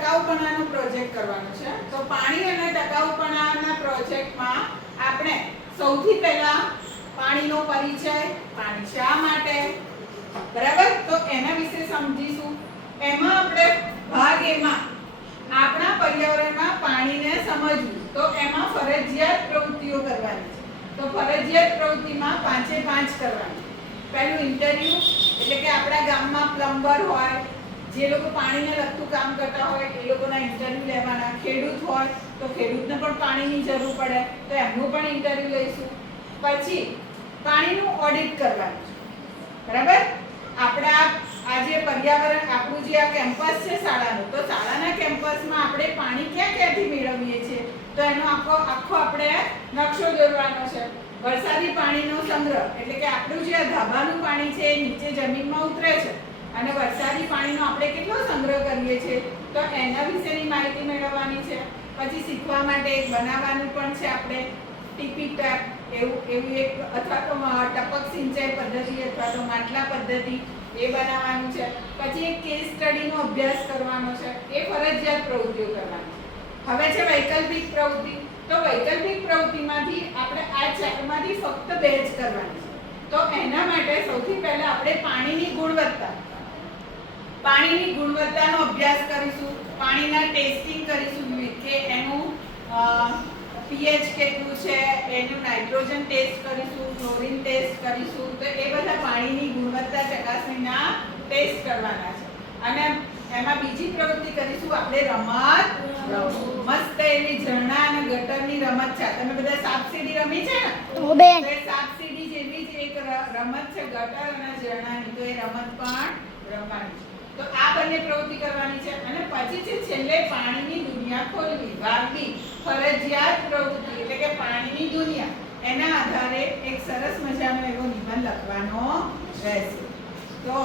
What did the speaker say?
ટકાઉપણાનો project કરવાનો છે. તો પાણી અને ટકાઉપણાના પ્રોજેક્ટમાં આપણે સૌથી પહેલા પાણીનો પરિચય, પાણી શા માટે, બરાબર, તો એના વિશે સમજીશું. એમાં આપણે ભાગ એમાં આપણા પર્યાવરણમાં પાણીને સમજવું, તો એમાં ફરજિયાત પ્રવૃત્તિઓ કરવાની છે. તો ફરજિયાત પ્રવૃત્તિમાં 5 કરવાની. પહેલું ઇન્ટરવ્યુ, એટલે કે આપણા ગામમાં પ્લમ્બર હોય, જે લોકો પાણીને લગતું કામ કરતા હોય એ લોકોના ઇન્ટરવ્યુ લેવાના. ખેડૂત હોય તો ખેડૂતને પણ પાણીની જરૂર પડે તો એમનું પણ ઇન્ટરવ્યુ લઈશું. પછી પાણીનું ઓડિટ કરવાનું છે, બરાબર. આપણા આ જે પર્યાવરણ, આપણું જે આ કેમ્પસ છે શાળાનું, તો શાળાના કેમ્પસમાં આપણે પાણી ક્યાંથી મેળવીએ છીએ, તો એનો આખો આપણે નકશો દોરવાનો છે. વરસાદી પાણીનો સંગ્રહ, એટલે કે આપણું જે ધાબાનું પાણી છે એ નીચે જમીનમાં ઉતરે છે અને વરસાદી પાણીનો આપણે કેટલો સંગ્રહ કરીએ છીએ, તો એના વિશેની માહિતી મેળવવાની છે. પછી શીખવા માટે એક બનાવવાનું પણ છે આપણે, ટીપી ટેપ એવું એક, અથવા તો ટપક સિંચાઈ પદ્ધતિ અથવા તો માટલા પદ્ધતિ, એ બનાવવાનું છે. પછી એક કેસ સ્ટડીનો અભ્યાસ કરવાનો છે. એ ફરજિયાત પ્રવૃત્તિઓ કરવાની છે. હવે છે વૈકલ્પિક પ્રવૃત્તિ. તો વૈકલ્પિક પ્રવૃત્તિમાંથી આપણે આ ચેપ્ટરમાંથી ફક્ત 2 જ કરવાની છે. તો એના માટે સૌથી પહેલા આપણે પાણીની ગુણવત્તાનો અભ્યાસ કરીશું. પાણીના ટેસ્ટિંગ કરીશું કે એનું pH કેટલું છે, એનું નાઇટ્રોજન ટેસ્ટ કરીશું, ક્લોરીન ટેસ્ટ કરીશું. તો એ બધા પાણીની ગુણવત્તા ચકાસણીના ટેસ્ટ કરવાના છે. અને એમાં બીજી પ્રવૃત્તિ કરીશું આપણે રમત. મસ્ત એવી ઝરણા અને ગટરની રમત છે. તમે બધા સાપસીડી રમી છે ને? તો એ સાપસીડી જેવી જ એક રમત છે, ગટર અને ઝરણાની. તો એ રમત પણ રમવાની છે. તો આ બંને પ્રવૃત્તિ કરવાની છે. અને પછી છે છેલ્લે પાણીની દુનિયા ખોલવી, વાગવી, ફરજિયાત પ્રવૃત્તિ, એટલે કે પાણીની દુનિયા. એના આધારે એક સરસ મજાનો એવો નિબંધ લખવાનો રહેશે. તો